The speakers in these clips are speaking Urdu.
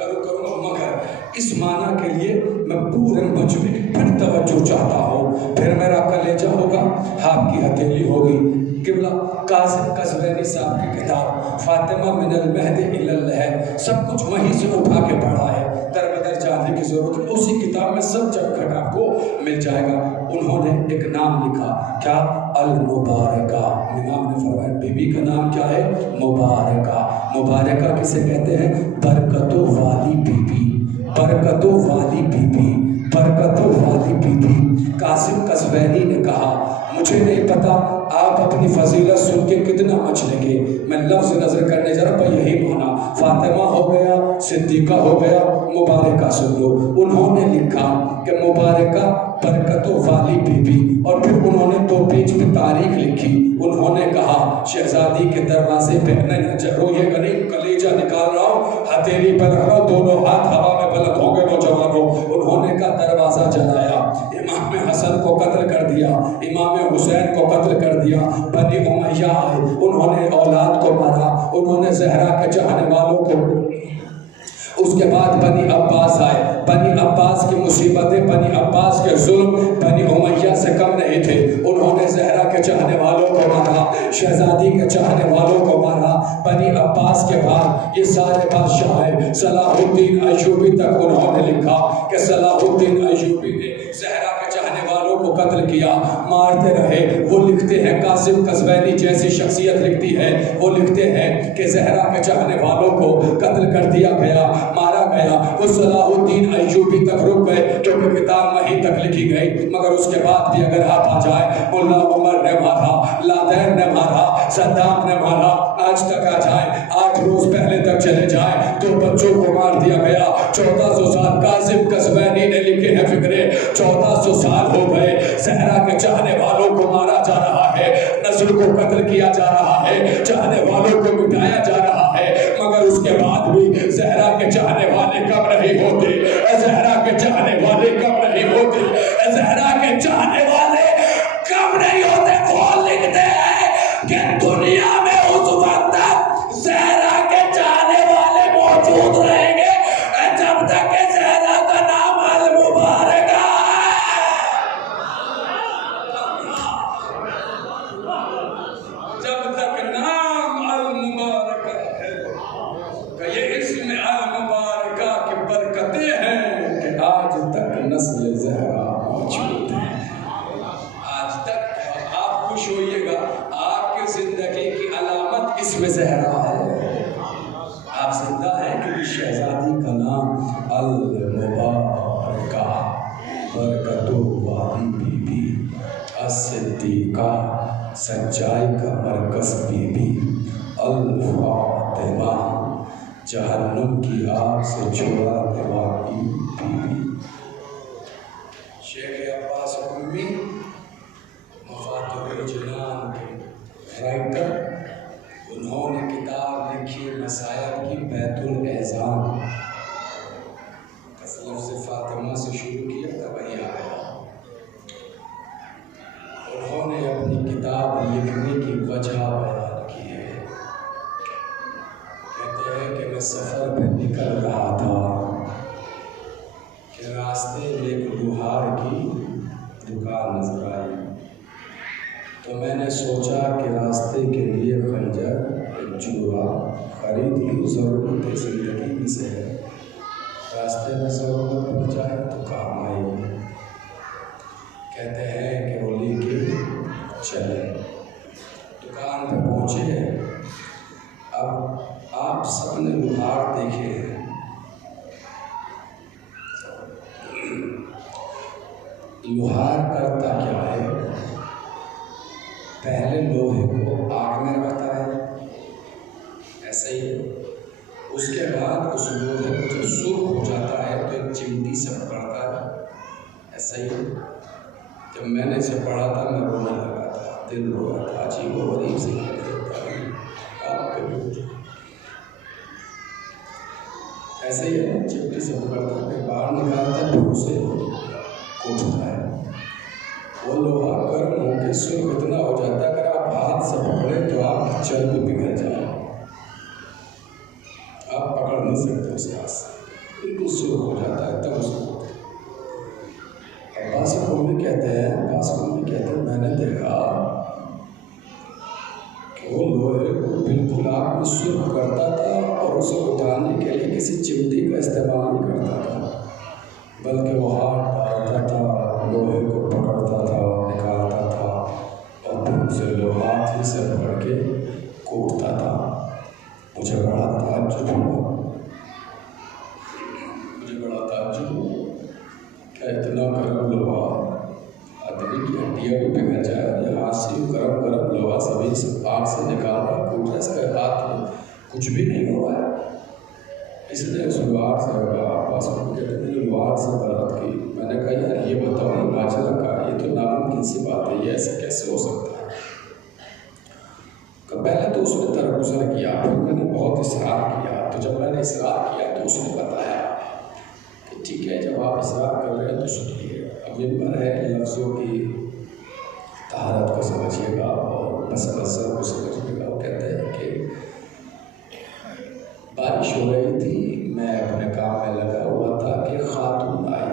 کروں مگر اس معنی کے لیے میں پورے مجمع پھر توجہ چاہتا ہوں، پھر میرا کلیجہ ہوگا، آپ کی ہتھیلی ہوگی۔ قبلہ قاسم قزوینی صاحب کی کتاب فاطمہ من المہد الی اللحد سب کچھ وہیں سے اٹھا کے پڑھا ہے، در بدر جاننے کی ضرورت ہے، اسی کتاب میں سب جب گھٹ آپ کو مل جائے گا۔ انہوں نے ایک نام لکھا، کیا؟ المبارکہ۔ امام نے فرمایا بی بی کا نام کیا ہے؟ مبارکہ۔ مبارکہ کسے کہتے ہیں؟ برکتوں والی بی بی، برکتوں والی بی بی، برکتوں والی بی بی۔ قاسم قزوینی نے کہا مجھے نہیں پتا آپ اپنی فضیلت سن کے کتنا مچ لیں گے، میں لفظ نظر کرنے جا رہا پر یہی مانا، فاطمہ ہو گیا، صدیقہ ہو گیا، مبارکہ سن لو۔ انہوں نے لکھا کہ مبارکہ برکتوں والی بی بی، اور پھر انہوں نے 2 پیج پہ تاریخ لکھی۔ انہوں نے کہا شہزادی کے دروازے پہ روئیے گا نہیں، کلیجہ نکال رہا ہوں، ہتھیلی پر رکھ رہا ہوں، دونوں ہاتھ ہوا میں بلند ہوں گے نوجوانوں۔ انہوں نے کہا دروازہ جلایا، امام حسن کو قتل کر دیا، امام حسین کو قتل کر دیا، بنی امیہ آئے، انہوں نے اولاد کو مارا، انہوں نے زہرا کے چاہنے والوں کو، اس کے بعد بنی عباس آئے، بنی عباس کی مصیبتیں، بنی عباس کے ظلم بنی امیہ سے کم نہیں تھے، انہوں نے زہرا کے چاہنے والوں کو مارا، شہزادی کے چاہنے والوں کو مارا۔ بنی عباس کے بعد یہ سارے بادشاہ ہیں، صلاح الدین ایوبی تک انہوں نے لکھا کہ صلاح الدین ایوبی نے زہرا کے چاہنے والوں کو قتل کیا، مارتے رہے۔ وہ لکھتے ہیں، قاسم قزوینی جیسی شخصیت لکھتی ہے، وہ لکھتے ہیں کہ زہرا کے چاہنے والوں کو قتل کر دیا گیا، مارا گیا۔ وہ صلاح الدین ایوبی تک رک گئے کیونکہ کتاب وہیں تک لکھی گئی، مگر اس کے بعد بھی اگر آپ آ جائے، ملا عمر نے مارا، لادین نے مارا، صدام نے مارا، آج تک آ جائے، 8 روز پہلے تک چلے جائے تو بچوں کو مار دیا گیا۔ 1400 سال قاسم قزوینی نے لکھے ہیں فکرے، 1400 سال ہو گئے، زہرا کے چاہنے والوں کو مارا جا رہا ہے، نسل کو قتل کیا جا رہا ہے، چاہنے والوں کو مٹایا جا رہا ہے، مگر اس کے بعد بھی زہرا کے چاہنے والے کم نہیں ہوتے، زہرا کے چاہنے والے کم نہیں ہوتے، زہرا کے چاہنے والے کم نہیں ہوتے۔ وہ لکھتے ہیں کہ دنیا میں اس وقت تک زہرا کے چاہنے والے موجود رہیں گے جب تک کہ زہرا کا نام المبارکہ ہے، جب تک نام المبارکہ ہے، کہ یہ اسم المبارکہ کی برکتیں ہیں کہ آج تک نسل زہرا موجود ہے۔ آج تک آپ خوش ہوئیے گا، آپ کی زندگی کی علامت اسم زہرا ہے، آپ زندہ ہیں کیونکہ شہزادی کا نام المبارکہ، برکتوں والی بی بی، الصدیقہ، سچائی کا مرکز بی بی، الفاطمہ، جہنم کی آگ سے چھڑانے والی بی بی۔ شیخ عباس امی مفاتیح الجنان کے رائٹر، انہوں نے کتاب لکھی مسائل کی بیت الاحزان، لفظ فاطمہ سے شروع کیا تھا وہی آیا۔ انہوں نے اپنی کتاب لکھنے کی وجہ بیان کی ہے، کہتے ہیں کہ میں سفر پہ نکل رہا تھا کہ راستے میں ایک لوہار کی دکان نظر آئی، تو میں نے سوچا کہ راستے کے لیے خنجر جوا خرید لی، ضرورت زندگی کی سے ہے، راستے میں ضرورت پڑ جائے تو کام آئے گی۔ کہتے ہیں کہ وہ لے کے چلے، دکان پہ پہنچے۔ اب آپ سب نے لوہار دیکھے ہیں، لوہار کرتا کیا ہے؟ پہلے لوہے کو آگ میں رکھتا ہے، ایسا ہی ہے، اس کے بعد اس لوہے کو جب سرخ ہو جاتا ہے تو ایک چمٹی سے پکڑتا ہے، ایسا ہی ہے۔ جب میں نے اسے پڑھا تھا میں رونے لگا تھا، دل رو رہا تھا، عجیب و غریب سے آپ کے لوگ ایسے ہی ہے، چمٹی سے پکڑتا ہے، باہر نکالتا ہے، پھر اسے کوٹتا ہے۔ وہ لوہا گرم ہو کے سرخ اتنا ہو جاتا ہے، اگر آپ ہاتھ سے پکڑے تو آپ چربی پگھل جائے، آپ پکڑ نہیں سکتے اس ہاتھ سے۔ آگ میں سرخ کرتا تھا اور اسے اٹھانے کے لیے کسی چمٹی کا استعمال نہیں کرتا تھا، بلکہ وہ ہاتھ ڈالتا تھا، لوہے کو پکڑتا تھا، نکالتا تھا اور پھر اسے لوہات ہی سے پکڑ کے کوٹتا تھا۔ مجھے بڑا تعجب ہوا کہ اتنا گرم لوہا آدمی کی ہڈیاں بھی پگھل جائے اور یہ ہاتھ سے گرم گرم لوہا سبھی سے آگ سے نکال رہا کوٹ رہا، اس کے ہاتھ میں کچھ بھی نہیں ہوا ہے۔ اس نے اس لوہار سے آپاس کو کہتے ہیں لوہار سے برات کی۔ میں نے کہا یار یہ بتاؤ ماجرا کا، یہ تو ناممکن سی بات ہے، یہ ایسے کیسے ہو سکتا ہے؟ کہ پہلے تو اس نے درگزر کیا، پھر میں نے بہت اصرار کیا، تو جب میں نے اصرار کیا تو اس نے بتایا کہ ٹھیک ہے جب آپ اصرار کر رہے ہیں تو سنیے، اب منبر ہے، لفظوں کی طہارت کو سمجھیے گا اور پس منظر کو سمجھیے گا۔ وہ کہتے ہیں کہ بارش ہو رہی تھی، میں اپنے کام میں لگا ہوا تھا کہ خاتون آئی،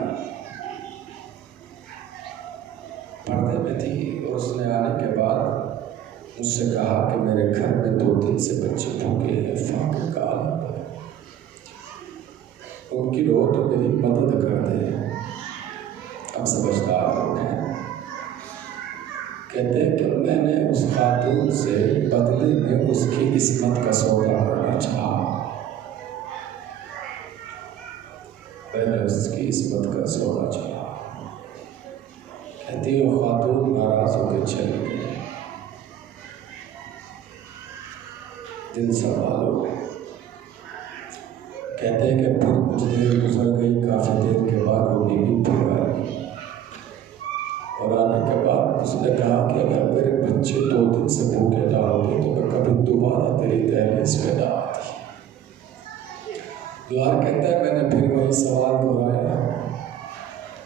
پردے میں تھی، اور اس نے آنے کے بعد مجھ سے کہا کہ میرے گھر میں 2 دن سے بچے بھوکے ہیں، فاقے کا عالم ہے، ان کی رو تو میری مدد کر دے۔ اب سمجھدار لوگ ہیں، کہتے ہیں کہ میں نے اس خاتون سے بدلے میں اس کی عصمت کا سودا کرنا چاہا، میں نے اس کی عصمت کا سودا چاہا۔ کہتی ہے وہ خاتون ناراض ہو کے چلی گئی، دل سنبھالو۔ کہتے ہیں کہ پھر کچھ دیر گزر گئی، کافی دیر کے بعد وہ بیوی پھر آئی، اور آنے کے بعد اس نے کہا کہ اگر میرے بچے 2 دن سے بھوکے نہ ہوتے تو میں کبھی دوبارہ تیری دہلیز پہ نہ آتی۔ لوہار کہتا ہے میں نے پھر وہی سوال دہرایا،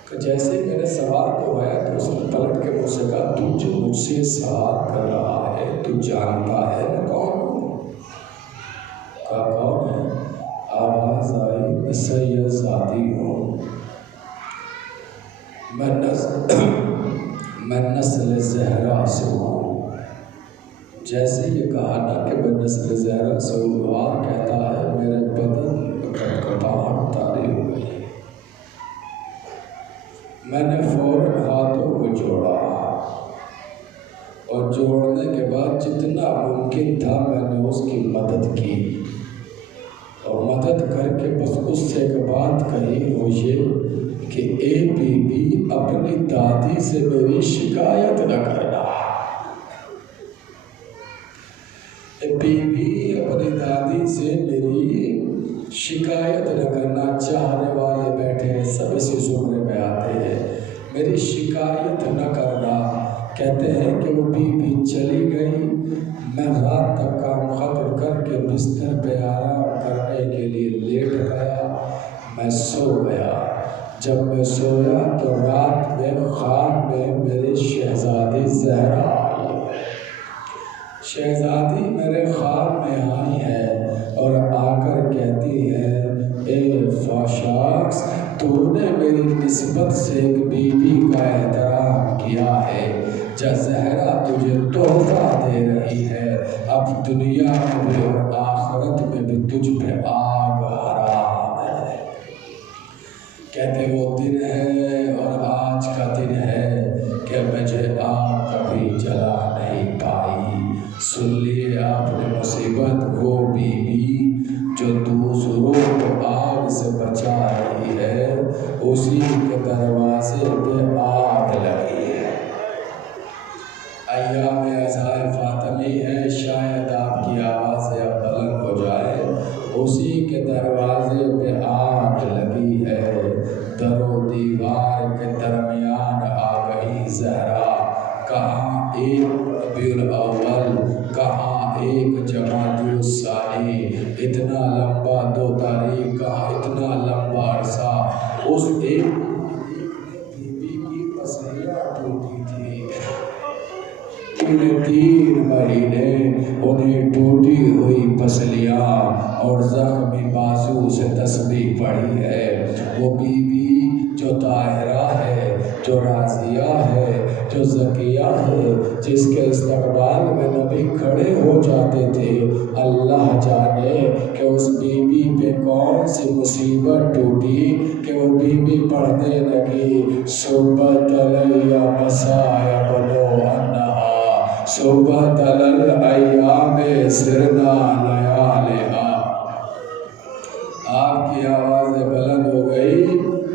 کہ جیسے ہی میں نے سوال دہرایا تو اس نے پلٹ کے مجھ سے کہا تو جو مجھ سے سوال کر رہا ہے تو جانتا ہے میں کون ہوں؟ کہا کون ہے؟ آواز آئی میں سید زادی ہوں، میں نسل زہرا سے ہوں۔ جیسے یہ کہا نا کہ میں نسل زہرا سے ہوں، لوہار کہتا ہے میرے بدن میں کٹکٹاہٹ طاری ہو گئی، میں نے فوراً ہاتھوں کو جوڑا اور جوڑنے کے بعد جتنا ممکن تھا میں نے اس کی مدد کی، اور مدد کر کے بس اس سے ایک بات کہی، وہ یہ کہ اے بی بی اپنی دادی سے میری شکایت نہ کرنا۔ اے بی بی اپنی دادی سے میری شکایت نہ کرنا۔ چاہنے والے بیٹھے ہیں سب اسی زمرے میں آتے ہیں، میری شکایت نہ کرنا۔ کہتے ہیں کہ وہ بی بی چلی گئی، میں رات تک کام ختم کر کے بستر پہ آرام کرنے کے لیے لیٹ گیا، میں سو گیا۔ جب میں سویا تو رات میں خواب میں میری شہزادی زہرا آئی، شہزادی میرے خواب میں آئی ہے اور آ کر کہتی ہے اے فاشاکس تو نے میری نسبت سے ایک بیوی کا احترام کیا ہے، جا زہرا تجھے تحفہ دے رہی ہے، اب دنیا میں بھی اور آخرت میں بھی تجھ پہ آگ حرام ہے۔ کہتے وہ دن ہے اور آج کا دن ہے کہ مجھے آگ کبھی جلا نہیں پائی۔ سن لیے آپ نے مصیبت، وہ بیوی جو دوسروں کو آگ سے بچا رہی ہے اسی کے دروازے پہ آگ لگی ہے۔ ایام عزائے فاطمی ہے، شاید آپ کی آوازیں اب بلند ہو جائے، اسی کے دروازے پہ آگ لگی ہے۔ در و دیوار کے درمیان آ گئی زہرا، کہاں ایک ربیع الاول، کہاں ایک جمادی الثانی، اتنا لمبا 2 تاریخ، کہاں اتنا لمبا عرصہ۔ اس ایک بیوی کی پسلیاں ٹوٹی تھی، 3 مہینے انہیں ٹوٹی ہوئی پسلیاں اور زخمی بازو سے تسبیح پڑھی ہے۔ وہ بیوی جو طاہرہ ہے، جو راضیہ ہے، جو زکیہ ہے، جس کے استقبال میں نبی کھڑے ہو جاتے تھے اللہ جانے کہ اس بی بی پہ کون سی مصیبت ٹوٹی کہ وہ بی بی پڑھنے لگی صبح علیہ مسایا بلو انہا صبح الایام سرنا لیالہا۔ آپ کی آواز بلند ہو گئی۔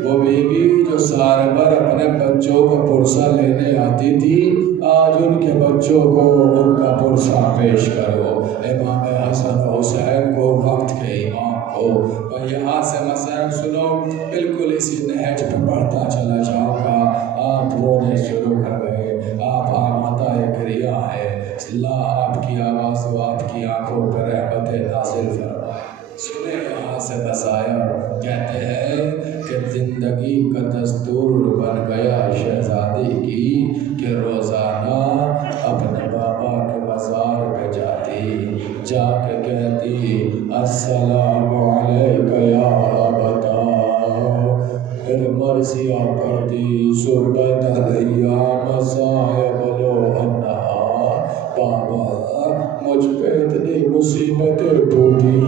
وہ بیوی جو سال بھر اپنے بچوں کو پرسہ لینے آتی تھی، آج ان کے بچوں کو ان کا پرسہ پیش کرو۔ امام حسن حسین کو وقت کے امام کو۔ اور یہاں سے مسائل سنو، بالکل اسی نہج پہ پڑھتا چلا جاؤں گا۔ آپ رونے شروع کر گئے، آپ آمادہ گریہ ہے۔ اللہ آپ کی آواز و آپ کی آنکھوں پر رحمت نازل فرمائے۔ سنے یہاں سے بسایا کہتے ہیں کہ زندگی کا دستور بن گیا شہزادی کی کہ روزانہ اپنے بابا کے مزار پہ جاتی، جا کے کہتی السلام علیکہ یا ابتا، پھر مرثیہ پڑھتی صبح علیہ مسایا بلو انہا، بابا مجھ پہ اتنی مصیبتیں ٹوٹی،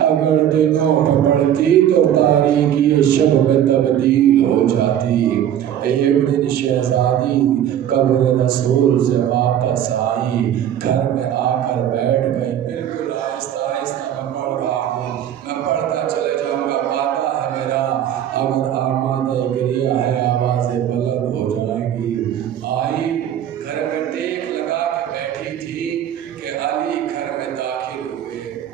اگر دنوں میں پڑھتی تو تاریکی شب میں تبدیل ہو جاتی۔ ایک دن شہزادی قبر رسول سے واپس آئی، گھر میں آ کر بیٹھ گئی۔ بالکل آہستہ آہستہ میں پڑھ رہا ہوں، میں پڑھتا چلے جاؤں گا، وعدہ ہے میرا، اگر آمادہ گریہ ہے آوازیں بلند ہو جائیں گی۔ آئی، گھر میں ٹیک لگا کے بیٹھی تھی کہ علی گھر میں داخل ہوئے۔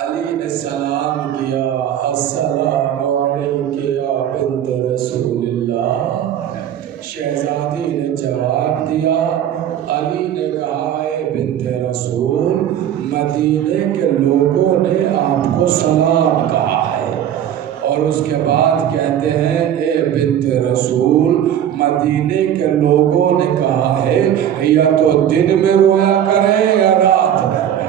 علی نے سلام کیا، السلام علیکم یا بنت رسول اللہ۔ شہزادی نے جواب دیا، علی نے کہا اے بنت رسول، مدینے کے لوگوں نے آپ کو سلام کہا ہے۔ اور اس کے بعد کہتے ہیں اے بنت رسول، مدینے کے لوگوں نے کہا ہے یا تو دن میں رویا کریں یا رات میں۔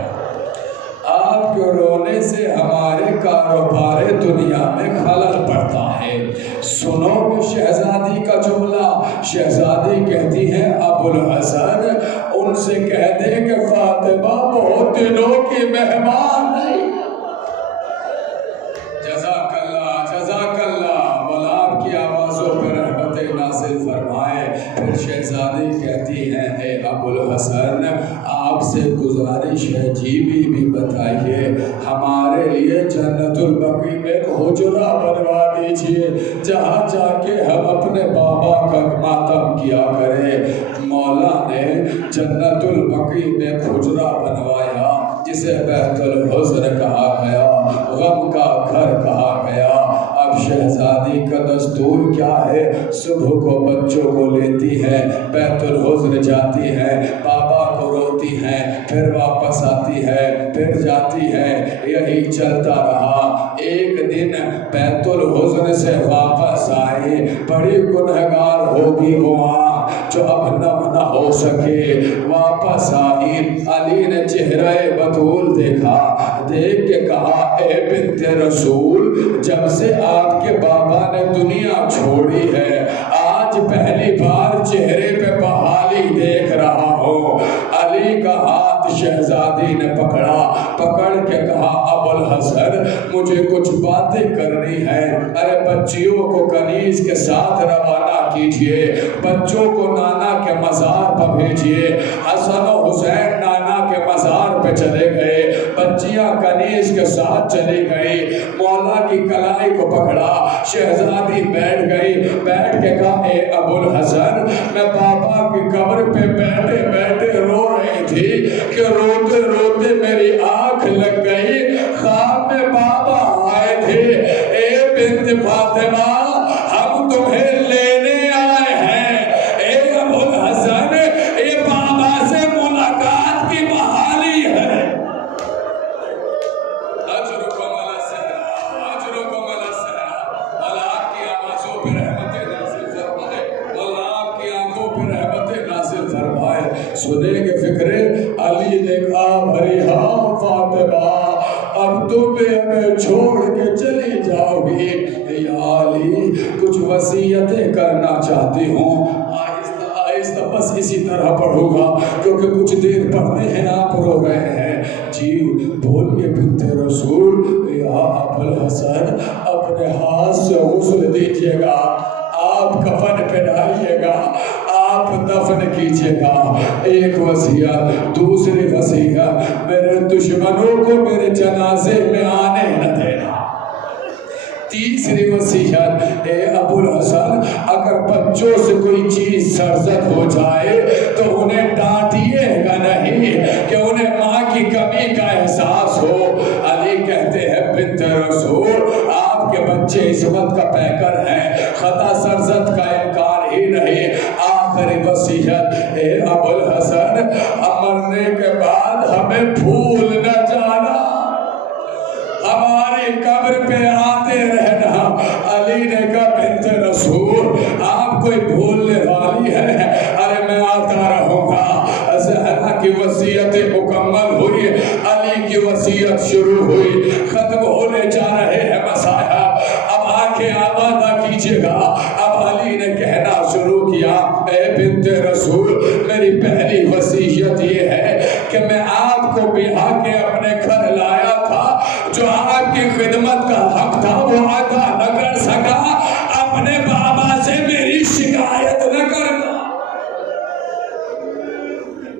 آپ کے رونے سے ہمارے کاروبار دنیا میں خلل پڑتا ہے۔ سنو وہ شہزادی کا جملہ، شہزادی کہتی ہے ابو الحسن ان سے کہہ دے کہ فاطمہ بہت دنوں کی مہمان نہیں۔ جزاک اللہ، جزاک اللہ، مولا آپ کی آوازوں پر رحمت نازل فرمائے۔ پھر شہزادی کہتی ہے اے ابو الحسن آپ سے گزارش ہے جی بھی بتائیے، ہمارے لیے جنت البقیع میں ایک حجرہ بنوا دیجئے جہاں جا کے ہم اپنے بابا کا ماتم کیا کریں۔ مولا نے جنت البقیع میں ایک حجرہ بنوایا جسے بیت الحزن کہا گیا، غم کا گھر کہا گیا۔ اب شہزادی کا دستور کیا ہے؟ صبح کو بچوں کو لیتی ہے، بیت الحزن جاتی ہے، بابا کو روتی ہے، پھر واپس آتی ہے، پھر جاتی ہے، یہی چلتا رہا۔ ایک دن بیت الحزن سے واپس آئی، بڑی گنہگار ہوگی وہاں جو اب نم نہ ہو سکے، واپس آئی۔ علی نے چہرہ بطول دیکھا، دیکھ کے کہا اے بنت رسول جب سے آپ کے بابا نے دنیا چھوڑی ہے آج پہلی بار چہرے پہ بحالی دیکھ رہا ہوں۔ علی کا ہاتھ شہزادی نے پکڑا، پکڑ کے کہا ابو الحسن مجھے کچھ باتیں کرنی ہے، ارے بچیوں کو کنیز کے ساتھ روانہ کیجئے، بچوں کو نانا کے مزار پر بھیجئے۔ حسن و حسین نانا کے مزار پہ چلے گئے، بچیاں کنیز کے ساتھ چلی گئی۔ مولا کی کلائی کو پکڑا، شہزادی بیٹھ گئی، بیٹھ کے کہا اے ابو الحسن میں بابا کی قبر پہ بیٹھے بیٹھے رو رہی تھی کہ روتے روتے میری آنکھ لگ گئی، خواب میں بابا آئے تھے، اے بنت فاطمہ ہم تمہیں لینے آئے ہیں۔ اے ابو الحسن یہ بابا سے ملاقات کی بحالی ہے۔ اجرکم علی السلام، اجرکم علی السلام۔ مولا آپ کی آوازوں پہ رحمت نازل فرمائے، مولا آپ کی آنکھوں پہ رحمت نازل فرمائے۔ سنے کے فکرے علی نے کہا بھائی ہاں فاطمہ اب تم ہمیں چھوڑ کے چلی جاؤ گی، یا علی کچھ وصیتیں کرنا چاہتی ہوں، آہستہ آہستہ بس اسی طرح پڑھوں گا کیونکہ کچھ دیر پڑھنے ہیں آپ رو گئے ہیں۔ جی بولیے بنت رسول یا ابوالحسن اپنے ہاتھ سے غسل دیجیے گا، آپ کفن پہنائیے گا، آپ دفن کیجیے گا۔ ایک وصیت۔ دوسری وصیت، میرے دشمنوں کو میرے جنازے میں آنے نہ دینا۔ تیسری وصیت، اے ابوالحسن اگر بچوں سے کوئی چیز سرزد ہو جائے تو انہیں ڈانٹیے گا نہیں کہ انہیں ماں کی کمی کا احساس ہو۔ علی کہتے ہیں بنت رسول آپ کے بچے عصمت کا پیکر ہیں، خطا سرزد کا امکان ہی نہیں۔ آخری وصیت، اے ابوالحسن مرنے کے بعد ہمیں بھول نہ جانا، ہماری قبر پہ آتے رہنا۔ علی نے کہا بنت رسول آپ کوئی بھولنے والی ہے، ارے میں آتا رہوں گا۔ زہرا کی وصیت مکمل ہوئی، علی کی وصیت شروع ہوئی، ختم ہونے جا رہے ہیں مصائب۔ اب آنکھیں آمادہ کیجیے گا۔ اب علی نے کہنا شروع کیا، اے بنت رسول میری پہلی وصیت یہ ہے کہ میں آپ کو بہا کے اپنے گھر لایا تھا، جو آپ کی خدمت کا حق تھا وہ ادا نہ کر سکا، اپنے بابا سے میری شکایت نہ کرنا۔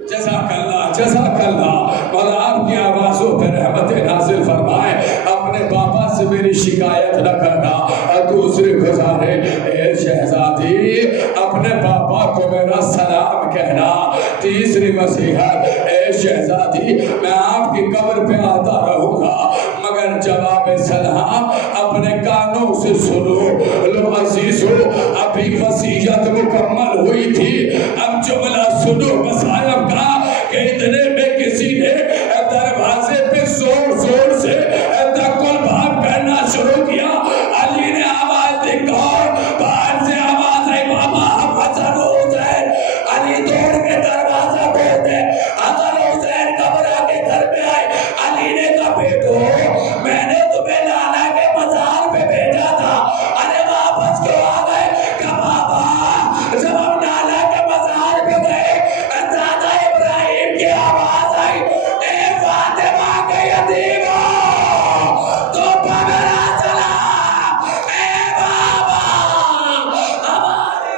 جزاک اللہ جزاک اللہ، مولا آپ کی آوازوں پہ رحمت نازل فرمائے، اپنے بابا سے میری شکایت نہ کرنا۔ اور دوسری گزارش، اے شہزادی اپنے بابا کو میرا سلام کہنا۔ تیسری نصیحت، اے شہزادی میں آپ کی قبر پہ آتا رہوں گا مگر جواب سلام اپنے کانوں سے سنو۔ لو عزیزو ابھی وصیت مکمل ہوئی تھی، اب جملہ سنو مصائب کا کہ اتنے میں کسی نے دروازے پہ زور زور سے دکل بھاپ کرنا شروع کیا۔ علی نے آواز دی، کون؟ باہر سے آواز آئی، بابا ہم حسن و حسین۔ علی دوڑ کے دروازہ کھولتے، حسن و حسین گھبرا کے گھر میں آئے۔ علی نے کہا بیٹو میں نے تمہیں لالا کے مزار پہ بھیجا تھا، ارے واپس کیوں آ گئے؟ کہ بابا جب ہم لالا کے مزار پہ گئے دادا ابراہیم کی آواز آئی، اے فاطمہ کے یتیمہ تو پگڑا چلا، اے بابا ہمارے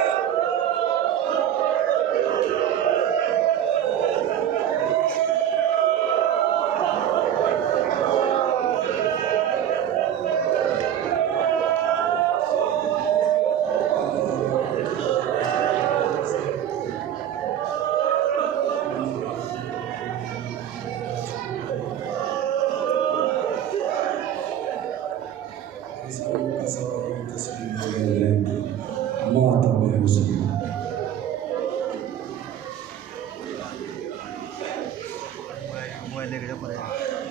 ماتم حسین۔ موبائل لے کے جا پڑے گا۔